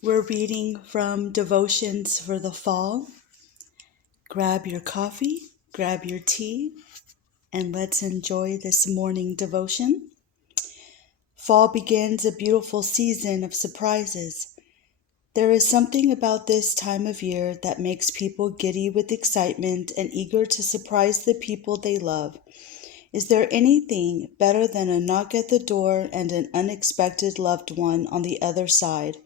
We're reading from Devotions for the Fall. Grab your coffee, grab your tea, and let's enjoy this morning devotion. Fall begins a beautiful season of surprises. There is something about this time of year that makes people giddy with excitement and eager to surprise the people they love. Is there anything better than a knock at the door and an unexpected loved one on the other side?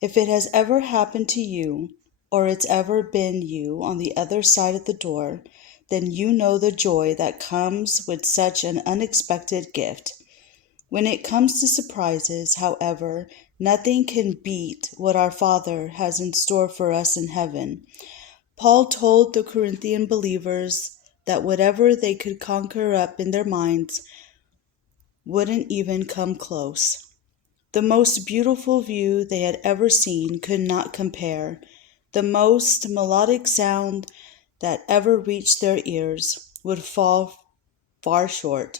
If it has ever happened to you, or it's ever been you on the other side of the door, then you know the joy that comes with such an unexpected gift. When it comes to surprises, however, nothing can beat what our Father has in store for us in heaven. Paul told the Corinthian believers that whatever they could conjure up in their minds wouldn't even come close. The most beautiful view they had ever seen could not compare. The most melodic sound that ever reached their ears would fall far short.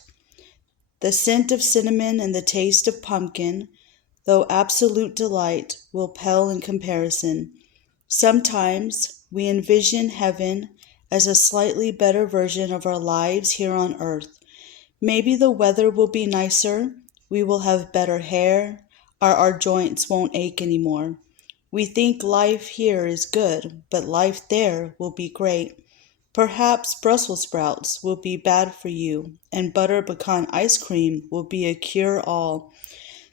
The scent of cinnamon and the taste of pumpkin, though absolute delight, will pale in comparison. Sometimes we envision heaven as a slightly better version of our lives here on earth. Maybe the weather will be nicer, we will have better hair, our joints won't ache anymore. We think life here is good, but life there will be great. Perhaps Brussels sprouts will be bad for you, and butter pecan ice cream will be a cure-all.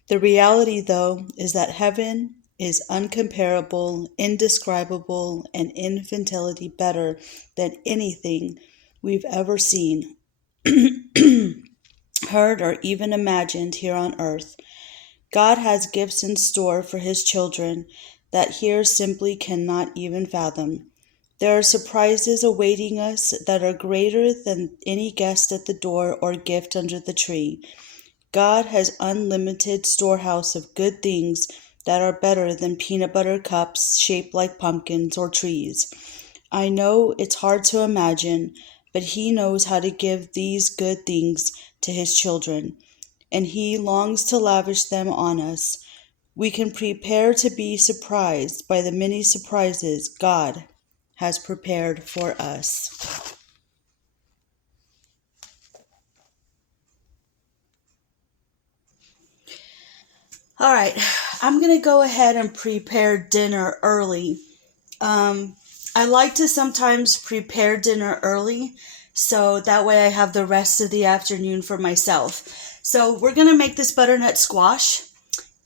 The reality, though, is that heaven is uncomparable, indescribable, and infinitely better than anything we've ever seen, heard, or even imagined here on earth. God has gifts in store for His children that here simply cannot even fathom. There are surprises awaiting us that are greater than any guest at the door or gift under the tree. God has unlimited storehouse of good things that are better than peanut butter cups shaped like pumpkins or trees. I know it's hard to imagine, but He knows how to give these good things to His children, and He longs to lavish them on us. We can prepare to be surprised by the many surprises God has prepared for us. All right, I'm going to go ahead and prepare dinner early. I like to sometimes prepare dinner early, so that way I have the rest of the afternoon for myself. So we're going to make this butternut squash,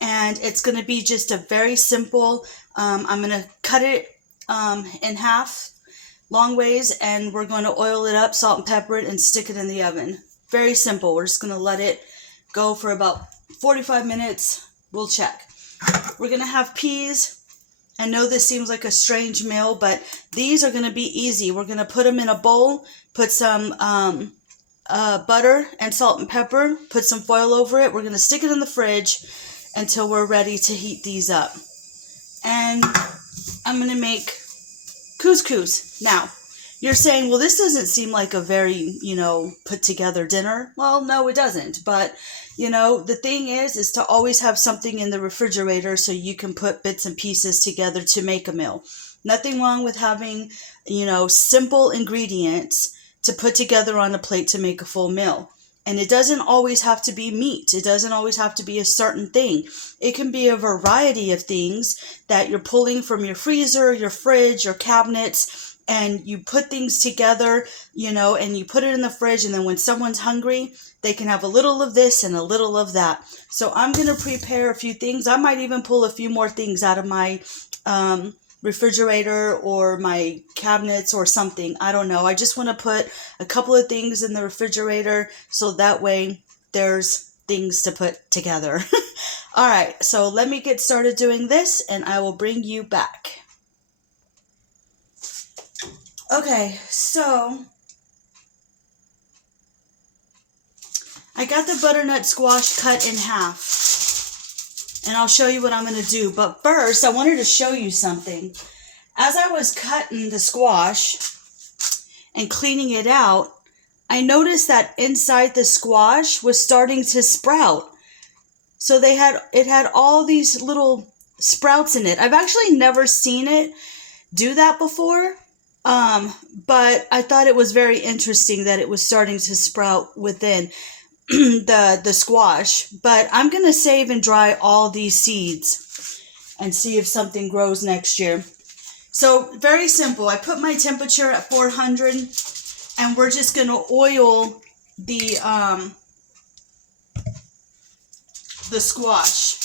and it's going to be just a very simple, I'm going to cut it in half long ways, and we're going to oil it up, salt and pepper it, and stick it in the oven. Very simple. We're just going to let it go for about 45 minutes. We'll check. We're going to have peas. I know this seems like a strange meal, but these are going to be easy. We're going to put them in a bowl, put some butter and salt and pepper, put some foil over it. We're going to stick it in the fridge until we're ready to heat these up. And I'm going to make couscous. Now, you're saying, well, this doesn't seem like a very, put together dinner. Well, no, it doesn't. But, the thing is to always have something in the refrigerator so you can put bits and pieces together to make a meal. Nothing wrong with having, simple ingredients to put together on a plate to make a full meal. And it doesn't always have to be meat. It doesn't always have to be a certain thing. It can be a variety of things that you're pulling from your freezer, your fridge, your cabinets, and you put things together, and you put it in the fridge, and then when someone's hungry, they can have a little of this and a little of that. So I'm going to prepare a few things. I might even pull a few more things out of my refrigerator or my cabinets or something. I don't know. I just want to put a couple of things in the refrigerator so that way there's things to put together. All right, so let me get started doing this and I will bring you back. Okay, so I got the butternut squash cut in half, and I'll show you what I'm going to do. But first, I wanted to show you something. As I was cutting the squash and cleaning it out, I noticed that inside the squash was starting to sprout. So it had all these little sprouts in it. I've actually never seen it do that before, but I thought it was very interesting that it was starting to sprout within the squash. But I'm going to save and dry all these seeds and see if something grows next year. So very simple. I put my temperature at 400, and we're just going to oil the squash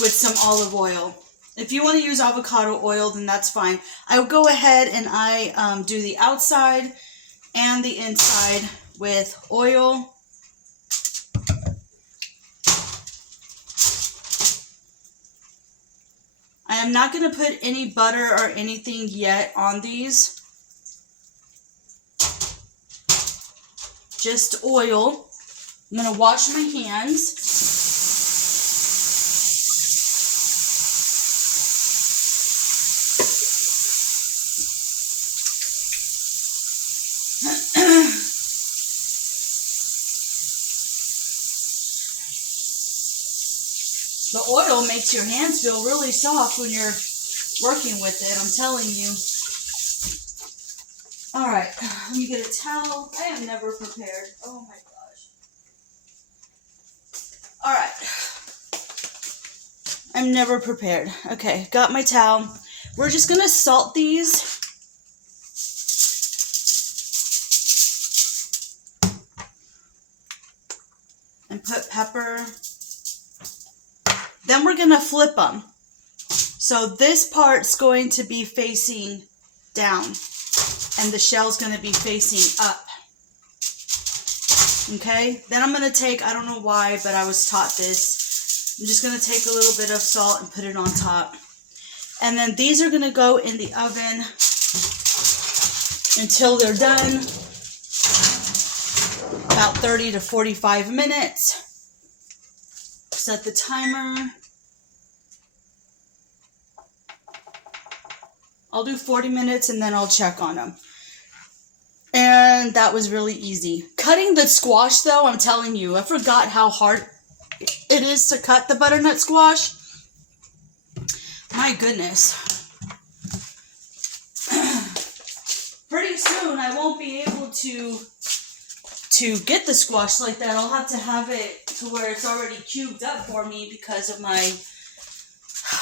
with some olive oil. If you want to use avocado oil, then that's fine. I'll go ahead and I do the outside and the inside with oil. I am not going to put any butter or anything yet on these. Just oil. I'm going to wash my hands. The oil makes your hands feel really soft when you're working with it, I'm telling you. Alright, let me get a towel. I am never prepared. Oh my gosh. Alright. I'm never prepared. Okay, got my towel. We're just going to salt these. And put pepper. Then we're going to flip them. So this part's going to be facing down, and the shell's going to be facing up. Okay? Then I'm going to take, I don't know why, but I was taught this. I'm just going to take a little bit of salt and put it on top. And then these are going to go in the oven until they're done. About 30 to 45 minutes. Set the timer. I'll do 40 minutes and then I'll check on them. And that was really easy. Cutting the squash though, I'm telling you, I forgot how hard it is to cut the butternut squash. My goodness. Pretty soon I won't be able to get the squash like that. I'll have to have it to where it's already cubed up for me because of my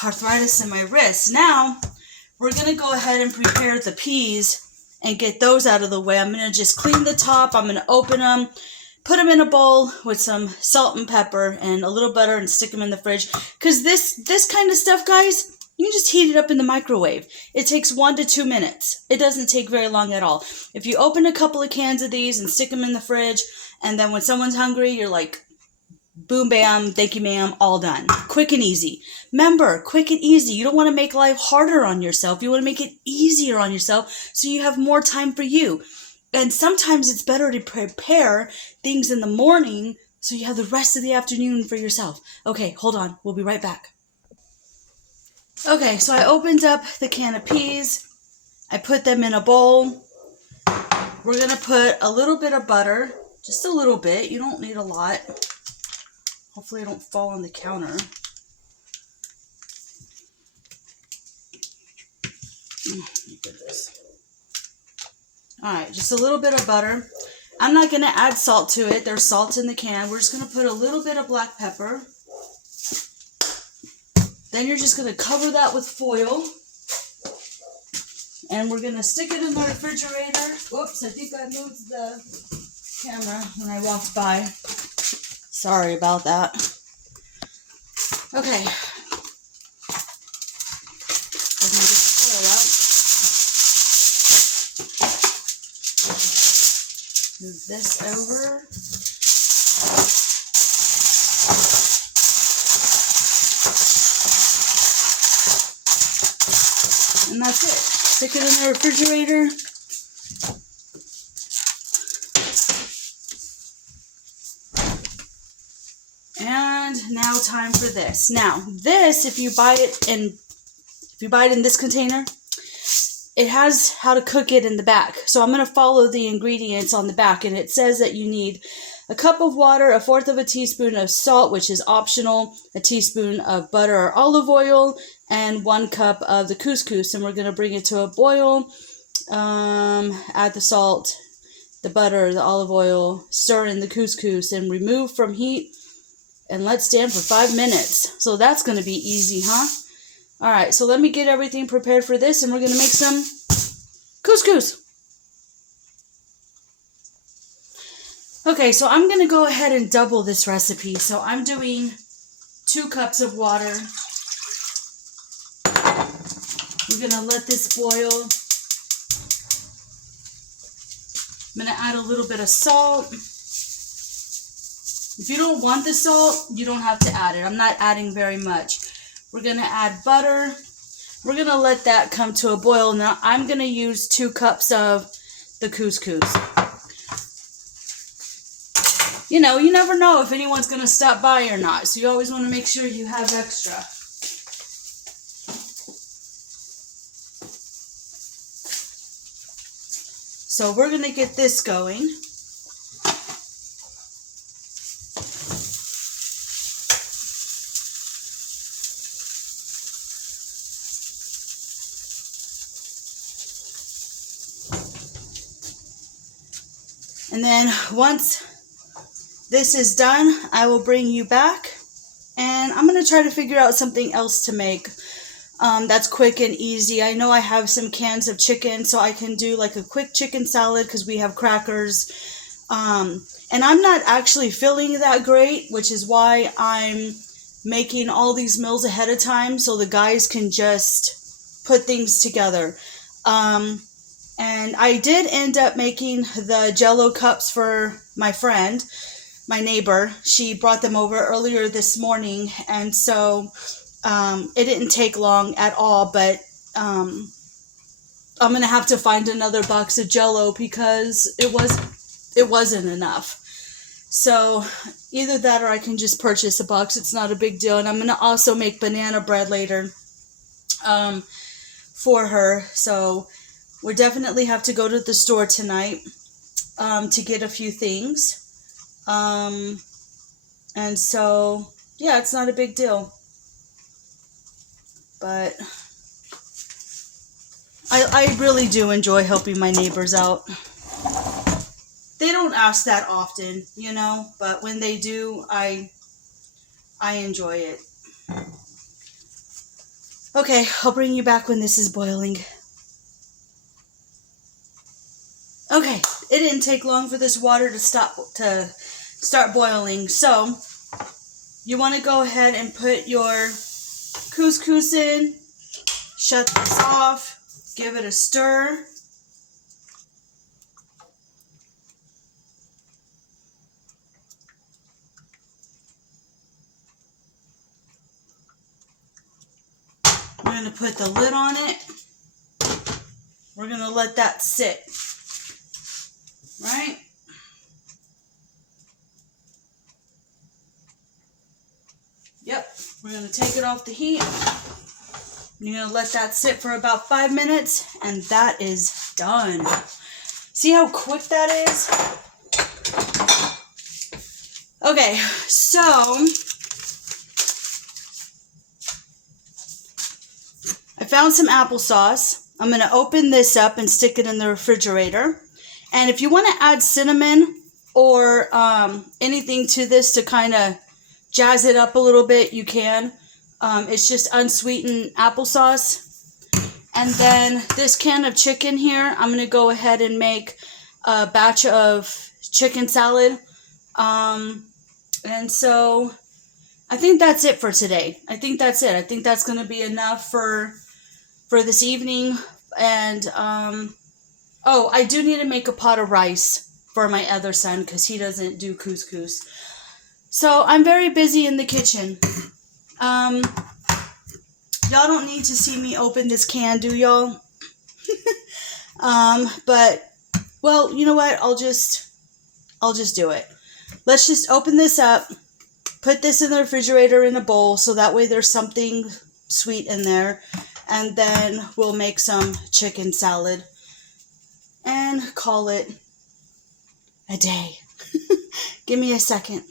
arthritis in my wrist. Now, we're going to go ahead and prepare the peas and get those out of the way. I'm going to just clean the top. I'm going to open them, put them in a bowl with some salt and pepper and a little butter and stick them in the fridge. Because this kind of stuff, guys, you can just heat it up in the microwave. It takes 1 to 2 minutes. It doesn't take very long at all. If you open a couple of cans of these and stick them in the fridge, and then when someone's hungry, you're like, boom, bam, thank you, ma'am, all done. Quick and easy. Remember, quick and easy. You don't want to make life harder on yourself. You want to make it easier on yourself so you have more time for you. And sometimes it's better to prepare things in the morning so you have the rest of the afternoon for yourself. Okay, hold on. We'll be right back. Okay, so I opened up the can of peas. I put them in a bowl. We're going to put a little bit of butter. Just a little bit. You don't need a lot. Hopefully I don't fall on the counter. Look at this. Alright, just a little bit of butter. I'm not going to add salt to it. There's salt in the can. We're just going to put a little bit of black pepper. Then you're just going to cover that with foil. And we're going to stick it in the refrigerator. Whoops, I think I moved the camera when I walked by. Sorry about that. Okay. Let me get the foil out. Move this over. And that's it. Stick it in the refrigerator. And now time for this. Now, this, if you buy it in this container, it has how to cook it in the back. So I'm going to follow the ingredients on the back, and it says that you need a cup of water, 1/4 of a teaspoon of salt, which is optional, a teaspoon of butter or olive oil, and 1 cup of the couscous. And we're going to bring it to a boil. Add the salt, the butter, the olive oil, stir in the couscous, and remove from heat. And let stand for 5 minutes. So that's going to be easy, huh? All right, so let me get everything prepared for this, and we're going to make some couscous. Okay, so I'm going to go ahead and double this recipe. So I'm doing 2 cups of water. We're going to let this boil. I'm going to add a little bit of salt. If you don't want the salt, you don't have to add it. I'm not adding very much. We're going to add butter. We're going to let that come to a boil. Now, I'm going to use 2 cups of the couscous. You know, you never know if anyone's going to stop by or not. So you always want to make sure you have extra. So we're going to get this going. And then once this is done, I will bring you back, and I'm going to try to figure out something else to make that's quick and easy. I know I have some cans of chicken, so I can do like a quick chicken salad because we have crackers. And I'm not actually feeling that great, which is why I'm making all these meals ahead of time so the guys can just put things together. And I did end up making the Jell-O cups for my friend, my neighbor. She brought them over earlier this morning, and so it didn't take long at all, but I'm going to have to find another box of Jell-O because it wasn't enough. So either that or I can just purchase a box. It's not a big deal. And I'm going to also make banana bread later for her. So we definitely have to go to the store tonight to get a few things. And so, yeah, it's not a big deal. But I really do enjoy helping my neighbors out. They don't ask that often, you know, but when they do, I enjoy it. Okay, I'll bring you back when this is boiling. Okay, it didn't take long for this water to start boiling. So you want to go ahead and put your couscous in, shut this off, give it a stir. We're going to put the lid on it. We're going to let that sit. Right? Yep. We're going to take it off the heat. You're going to let that sit for about 5 minutes, and that is done. See how quick that is? Okay, so I found some applesauce. I'm going to open this up and stick it in the refrigerator. And if you want to add cinnamon or anything to this to kind of jazz it up a little bit, you can. It's just unsweetened applesauce. And then this can of chicken here, I'm going to go ahead and make a batch of chicken salad. And so I think that's it for today. I think that's it. I think that's going to be enough for this evening. And oh, I do need to make a pot of rice for my other son because he doesn't do couscous. So I'm very busy in the kitchen. Y'all don't need to see me open this can, do y'all? But, well, you know what? I'll just do it. Let's just open this up, put this in the refrigerator in a bowl so that way there's something sweet in there. And then we'll make some chicken salad and call it a day. Give me a second.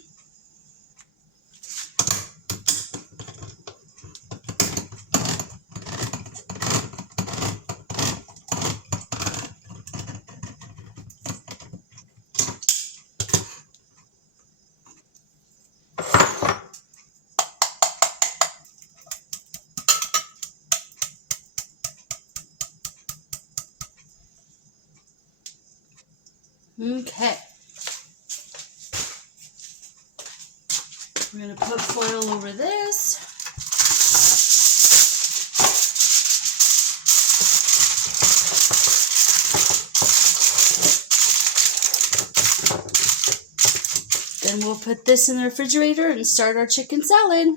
Okay. We're going to put foil over this. Then we'll put this in the refrigerator and start our chicken salad.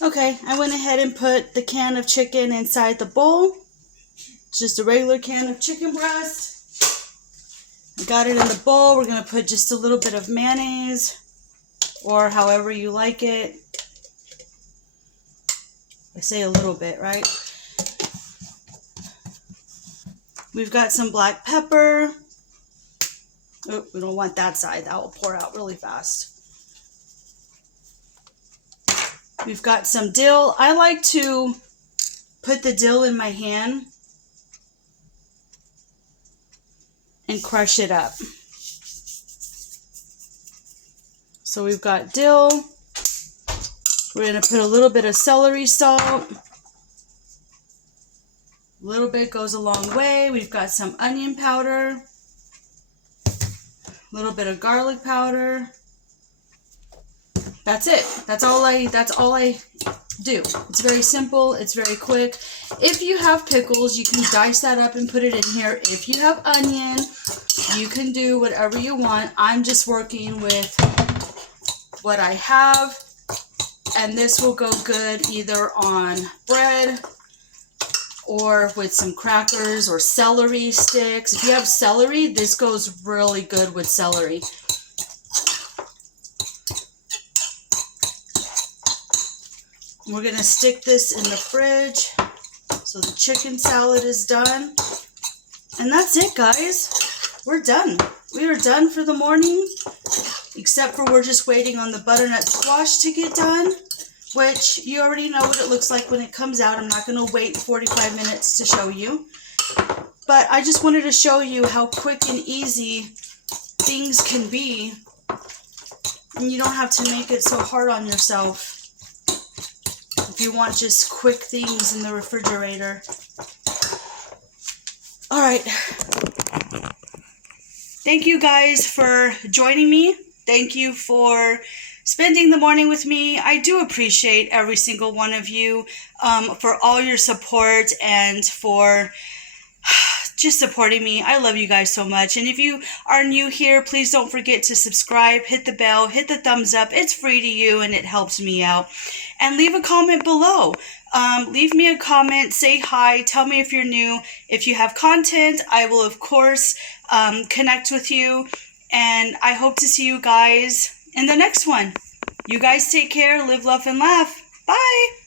Okay, I went ahead and put the can of chicken inside the bowl. It's just a regular can of chicken breast. I got it in the bowl. We're going to put just a little bit of mayonnaise, or however you like it. I say a little bit, right? We've got some black pepper. Oh, we don't want that side. That will pour out really fast. We've got some dill. I like to put the dill in my hand and crush it up. So we've got dill. We're going to put a little bit of celery salt. A little bit goes a long way. We've got some onion powder. A little bit of garlic powder. That's it. That's all I do. It's very simple. It's very quick. If you have pickles, you can dice that up and put it in here. If you have onion, you can do whatever you want. I'm just working with what I have, and this will go good either on bread or with some crackers or celery sticks. If you have celery, this goes really good with celery. We're going to stick this in the fridge. So the chicken salad is done. And that's it, guys. We're done. We are done for the morning. Except for we're just waiting on the butternut squash to get done. Which you already know what it looks like when it comes out. I'm not going to wait 45 minutes to show you. But I just wanted to show you how quick and easy things can be. And you don't have to make it so hard on yourself. If you want just quick things in the refrigerator. All right. Thank you guys for joining me. Thank you for spending the morning with me. I do appreciate every single one of you for all your support and for just supporting me. I love you guys so much. And if you are new here, please don't forget to subscribe, hit the bell, hit the thumbs up. It's free to you and it helps me out. And leave a comment below. Leave me a comment, say hi, tell me if you're new. If you have content, I will of course connect with you. And I hope to see you guys in the next one. You guys take care, live, love, and laugh. Bye.